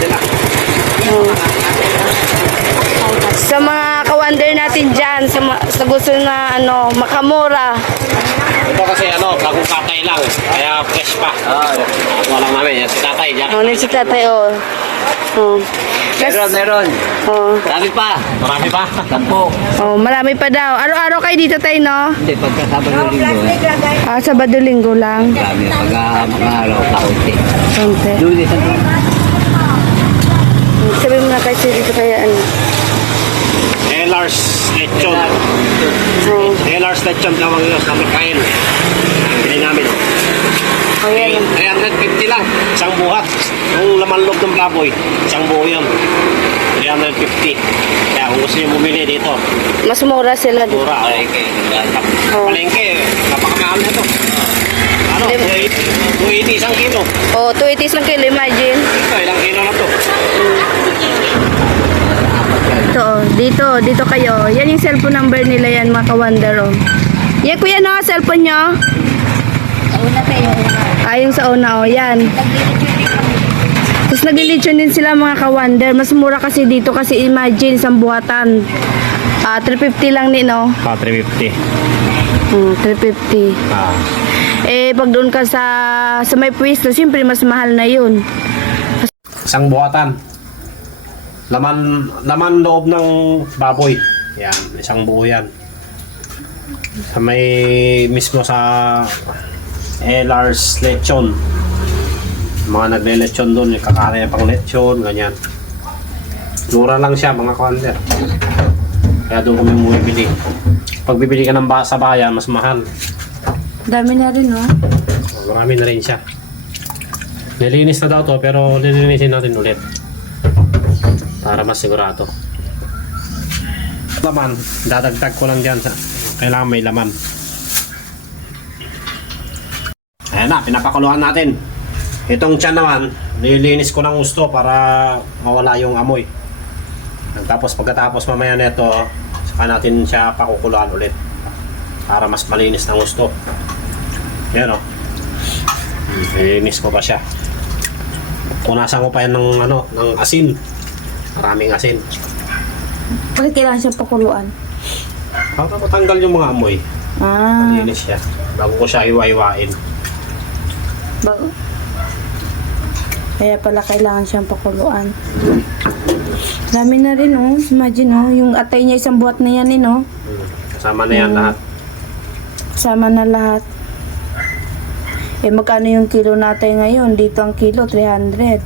nila. Sa mga ka-wonder natin dyan, sa gusto na ano, makamura. Ito kasi bagong katay lang. Kaya fresh pa. Walang namin. Yan si tatay dyan. Si tatay, Meron. Marami pa. Marami pa. Tampo. Marami pa daw. Araw-araw kayo dito tayo, no? Hindi, pagkasabang ng linggo. Sabado-linggo lang. Marami. Mga araw, kaunti. Konti. Lunes ang Sabihin mo na tayo dito kaya ano. Lars Lechon. Lars Lechon tawag yun sa Mikael. Bili namin. Ayan. 350 lang. Isang buhat. Yung laman loob ng baboy. Isang buo yun. 350. Kaya kung gusto nyo bumili dito. Mas mura sila dito. Mura. Palengke. Napakamahal na ito. 280 isang kilo. 280 isang kilo, imagine. Ito, ilang kilo na to. Dito kayo. Yan yung cellphone number nila yan, mga ka-wonder, Yan, kuya, no? Cellphone nyo? Una kayo. Yung sa una, yan. Tapos nag-lechon din sila, mga ka-wonder. Mas mura kasi dito kasi imagine, isang buhatan. 350 lang din, no? 350. 350. Pag doon ka sa may pwesto, siyempre mas mahal na yun. Isang buhatan. Laman loob ng baboy. Yan, isang buo yan. Sa may mismo sa Lars Lechon. Mga nagle-lechon doon, kakaya pang lechon, ganyan. Mura lang siya, mga kawander. Kaya doon kami bumibili. Pag bibili ka ng sa bayan, mas mahal. Dami na rin, no? Marami na rin siya. Nilinis na daw to, pero nilinisin natin ulit. Para mas sigurado. Laman, dadagdag ko lang dyan. Kailangan may laman. Ayan na, pinapakuluan natin. Itong tiyan naman, nililinis ko ng gusto para mawala yung amoy. Tapos pagkatapos mamaya nito, saka natin siya pakukuluan ulit. Para mas malinis ng gusto. Yan o. Nililinis ko pa siya. Punasan ko pa yan ng asin. Maraming asin. Bakit kailangan siya pakuluan? Para matanggal yung mga amoy. Malinis siya. Bago ko siya iwa-iwain. Bago? Kaya pala kailangan siyang pakuluan. Dami na rin, Imagine, yung atay niya isang buhat na yan, Kasama na yan lahat. Kasama na lahat. Magkano yung kilo natin ngayon? Dito ang kilo, 300.